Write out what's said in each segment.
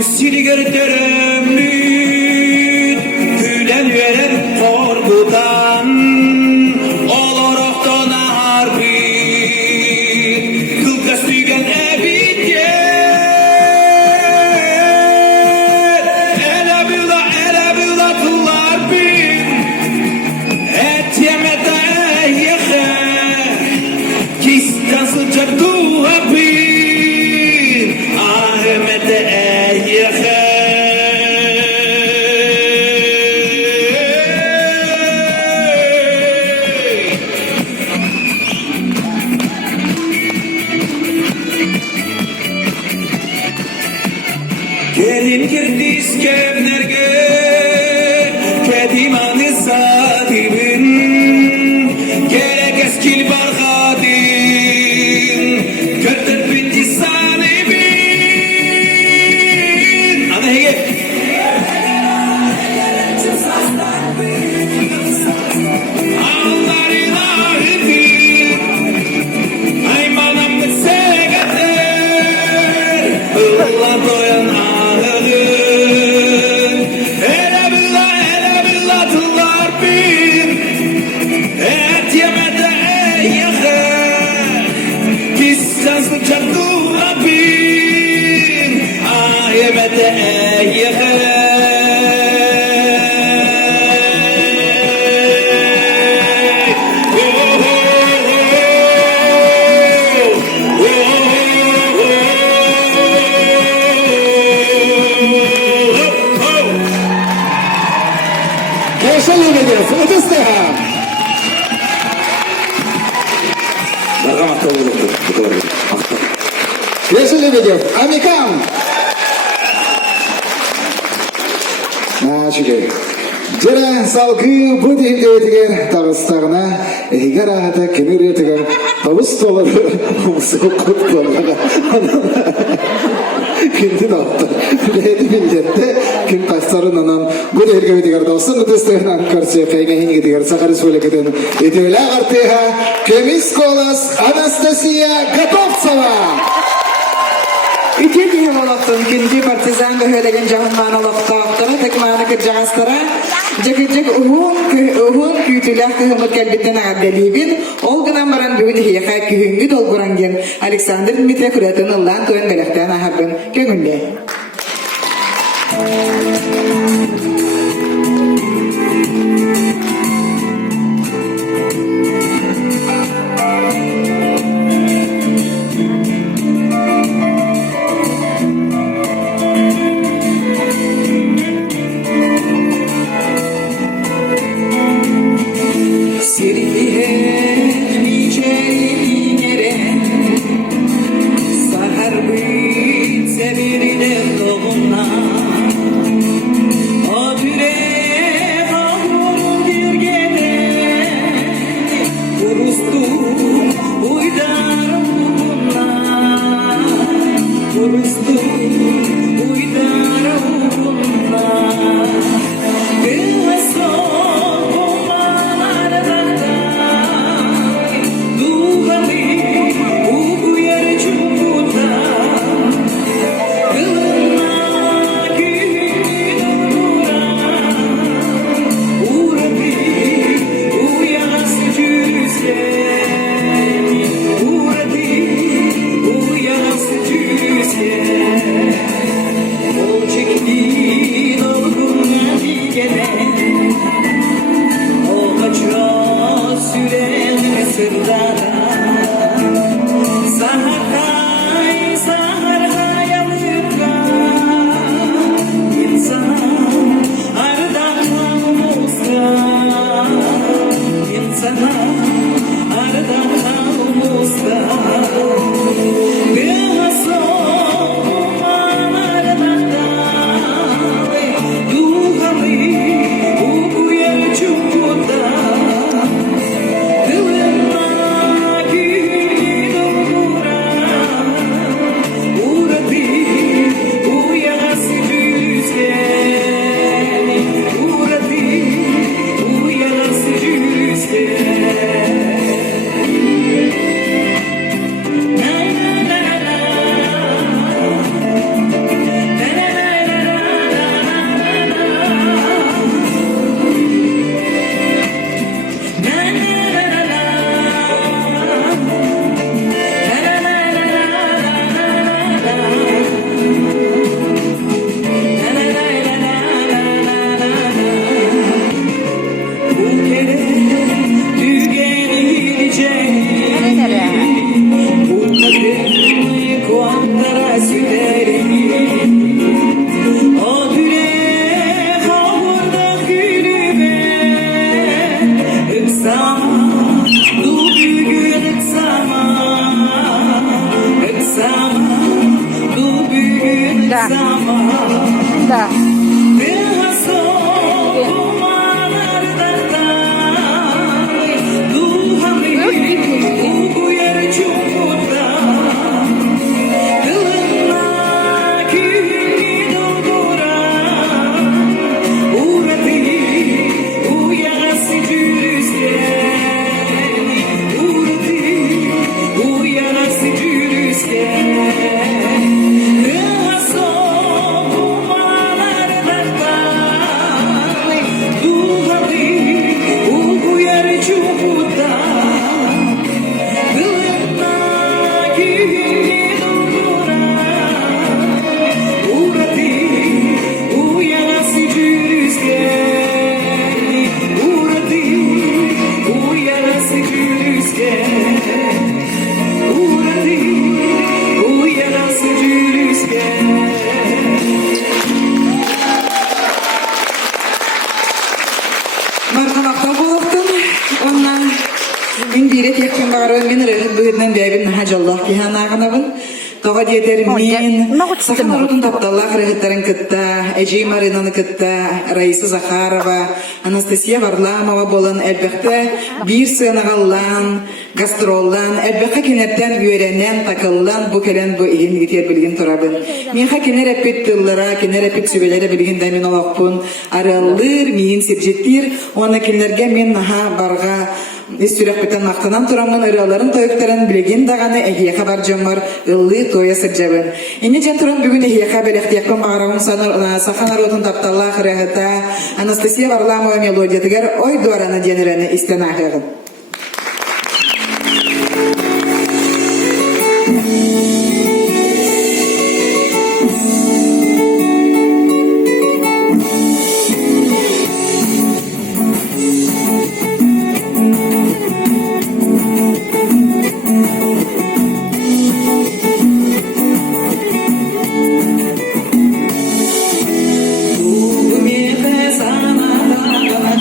Seni gördürüm Gülen veren korkudan Olaraktan harbi Kılkas tüygen ebitken Ele büla tıllar bin Et yemede yıkı Kistan sıcak duha bin Ahmede Gelin girdis kemlerge Kedimanı sadibin Gerek eskil bargadin Gördür binti sanibin Ana hege Allah ilahidin Aymanam segedir Allah doyan Yeşil Lebedев, Amikam. Şükür. Jere salgı bu deyip ötüger tağıstağına eğer ahata kemir ötüger tavus dolar soğuk dolar. Kendi de attı. Leydi millette kim kaçlarından bu derge ötüger dostun ötüstüğünden karşıya kayına hingi ötüger Sakarya Söylekeden ötüyle artığa Kemis Kolas Anastasia Gatovtsova. İki diye olaktın, ikinci partizan da höylegen cahınman olaktaktara, tekmanı kırcağıztara, cıkıcık uhun küytülah kıhımıt kelbitten ağabdelibin, olgınan baran büyüdü hiyaka kühüngü dolgurangen, Alexander Dmitriy Kuratın ıllan tön belekten ahabın köngünde. onlara sürerim. O güne kavurda gülüme Öksama, du bugün öksama Öksama, du bugün öksama Да. Daha soğumalardakta Du hamile, bu yer çukurda Kılınma kühünü dolduran Uğradı, uyarası cürüzgen Uğradı, uyarası cürüzgen Daha soğumalardakta Du hamile, bu yer çukurda Kılınma kühünü dolduran Uğradı, uyarası cürüzgen Uğradı, uyarası cürüzgen Uğradı, uyarası cürüzgen Markanakta boluptun, ondan min bire tekkin bağırın, min rıhıt bıhıdından bäbin hacallah kihan ağınabın. Toğa diyeter min, sakın orudun tapdallah rıhıtların kıtta, Eceğim Arinanı kıtta, Raisa Zakharova, Anastasia Varlamova bolun, elbette bir sığınağallan, gastrollan, elbette kinerden üyerenen, takıllan, bu kelen bu ihim giter bilgin turabın. Min ha kiner epit tıllara, kiner epit sübelere bilgin damin olakpun, aralır, min sirjettir, ona kinerge min naha barga, İstürek biten naqtanan turamın ırıaların toyuktарын bilgin dağаны ehiyaka бар жамар ыллы тоя сыржабын. Ини жан туран бүгін ehiyaka белектияқпын бағарауын сахан аротын тапталлах рахыта Анастасия Варламова мелодиятыгар ой дуараны денерені истен ағығын. Sana da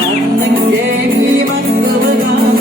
kanın gemi baktığına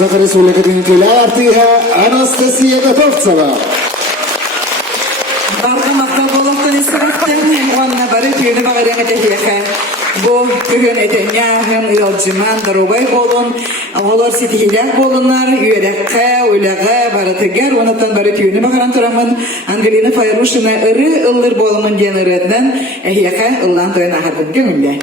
Саха Республикатын итүләк артыйха Анастасия Готовцева. Barga maqta bolaqtan isiraqtan wanna bari tüyünü bağırın etehiyaka. Bu tüyün etenya hem yolcuman darubay bolun. Olar sitihilak bolunlar, üyerekka, uylağa, baratıgar. Onatan bari tüyünü bağıran turamın. Angelina Fayruşina ırı ılır bolumun diyen ırıdan ehiyaka ıllan toyun ahardın gömülle.